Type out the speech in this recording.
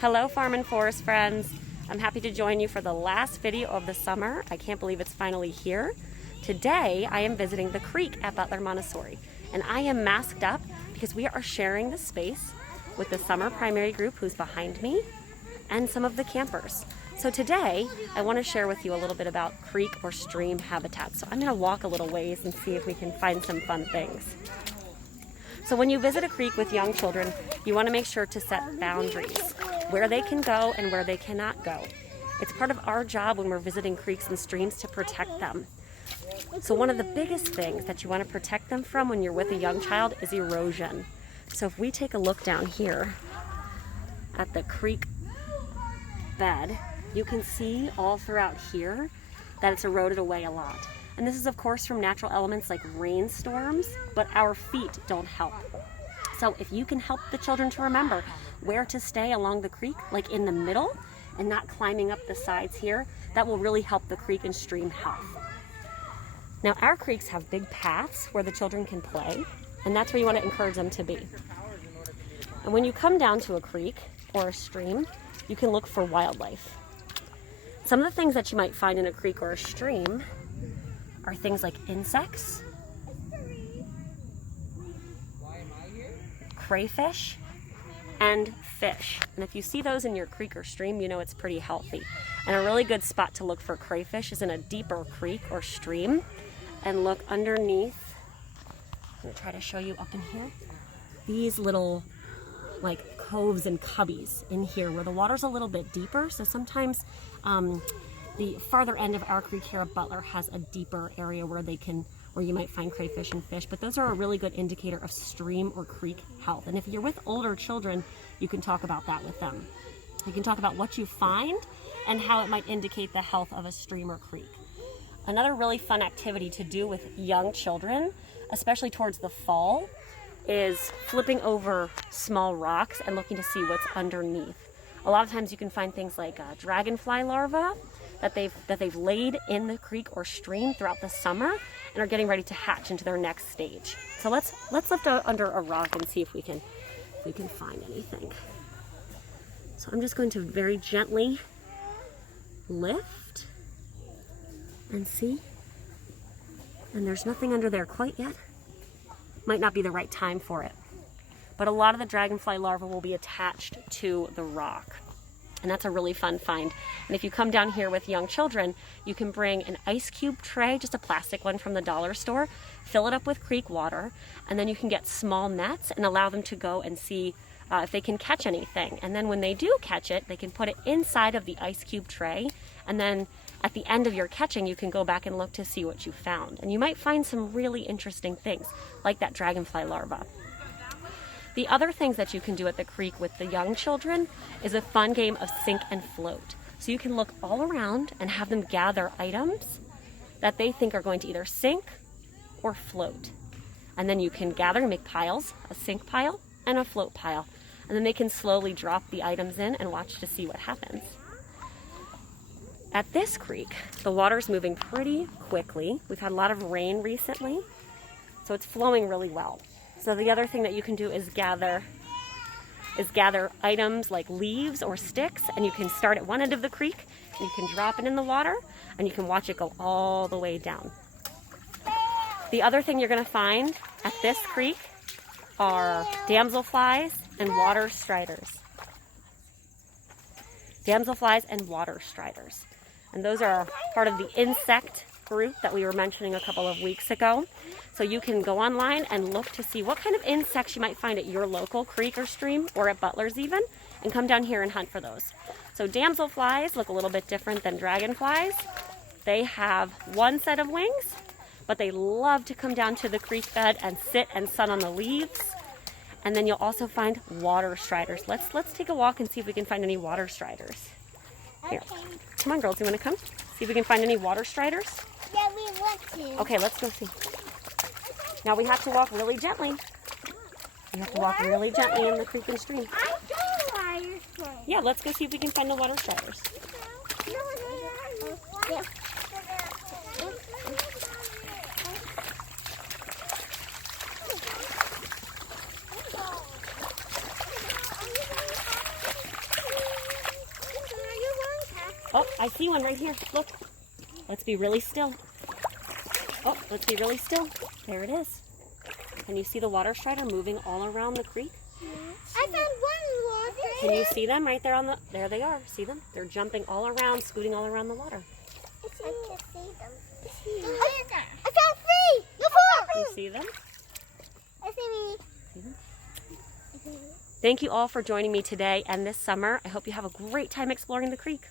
Hello Farm and Forest friends. I'm happy to join you for the last video of the summer. I can't believe it's finally here. Today I am visiting the creek at Butler Montessori, and I am masked up because we are sharing the space with the summer primary group who's behind me and some of the campers. So today I want to share with you a little bit about creek or stream habitats. So I'm going to walk a little ways and see if we can find some fun things. So when you visit a creek with young children, you want to make sure to set boundaries, where they can go and where they cannot go. It's part of our job when we're visiting creeks and streams to protect them. So one of the biggest things that you want to protect them from when you're with a young child is erosion. So if we take a look down here at the creek bed, you can see all throughout here that it's eroded away a lot. And this is of course from natural elements like rainstorms, but our feet don't help. So if you can help the children to remember where to stay along the creek, like in the middle and not climbing up the sides here, that will really help the creek and stream health. Now our creeks have big paths where the children can play, and that's where you want to encourage them to be. And when you come down to a creek or a stream, you can look for wildlife. Some of the things that you might find in a creek or a stream are things like insects, crayfish, and fish. And if you see those in your creek or stream, you know it's pretty healthy. And a really good spot to look for crayfish is in a deeper creek or stream, and look underneath. I'm going to try to show you up in here. These little like coves and cubbies in here where the water's a little bit deeper. So sometimes the farther end of our creek here at Butler has a deeper area where you might find crayfish and fish, but those are a really good indicator of stream or creek health. And if you're with older children, you can talk about that with them. You can talk about what you find and how it might indicate the health of a stream or creek. Another really fun activity to do with young children, especially towards the fall, is flipping over small rocks and looking to see what's underneath. A lot of times you can find things like dragonfly larvae that they've laid in the creek or stream throughout the summer and are getting ready to hatch into their next stage. So let's lift under a rock and see if we can find anything. So I'm just going to very gently lift and see. And there's nothing under there quite yet. Might not be the right time for it. But a lot of the dragonfly larvae will be attached to the rock. And that's a really fun find. And if you come down here with young children, you can bring an ice cube tray, just a plastic one from the dollar store, fill it up with creek water, and then you can get small nets and allow them to go and see if they can catch anything. And then when they do catch it, they can put it inside of the ice cube tray, and then at the end of your catching, you can go back and look to see what you found. And you might find some really interesting things, like that dragonfly larva. The other things that you can do at the creek with the young children is a fun game of sink and float. So you can look all around and have them gather items that they think are going to either sink or float. And then you can gather and make piles, a sink pile and a float pile. And then they can slowly drop the items in and watch to see what happens. At this creek, the water's moving pretty quickly. We've had a lot of rain recently, so it's flowing really well. So the other thing that you can do is gather items like leaves or sticks, and you can start at one end of the creek, and you can drop it in the water, and you can watch it go all the way down. The other thing you're going to find at this creek are damselflies and water striders. Damselflies and water striders. And those are part of the insect group that we were mentioning a couple of weeks ago. So you can go online and look to see what kind of insects you might find at your local creek or stream, or at Butler's even, and come down here and hunt for those. So damselflies look a little bit different than dragonflies. They have one set of wings, but they love to come down to the creek bed and sit and sun on the leaves. And then you'll also find water striders. Let's take a walk and see if we can find any water striders. Here. Okay. Come on, girls, you want to come? See if we can find any water striders? Yeah, we want to. Okay, let's go see. Now we have to walk really gently. We have to walk really gently in the creek and stream. I saw water striders. Yeah, let's go see if we can find the water striders. Yeah. Oh, I see one right here. Look. Let's be really still. Oh, let's be really still. There it is. Can you see the water strider moving all around the creek? I found one water. Can you see them right there on the... There they are. See them? They're jumping all around, scooting all around the water. I can't see them. I found 3! No, 4! Do you see them? I see me. See them? Thank you all for joining me today and this summer. I hope you have a great time exploring the creek.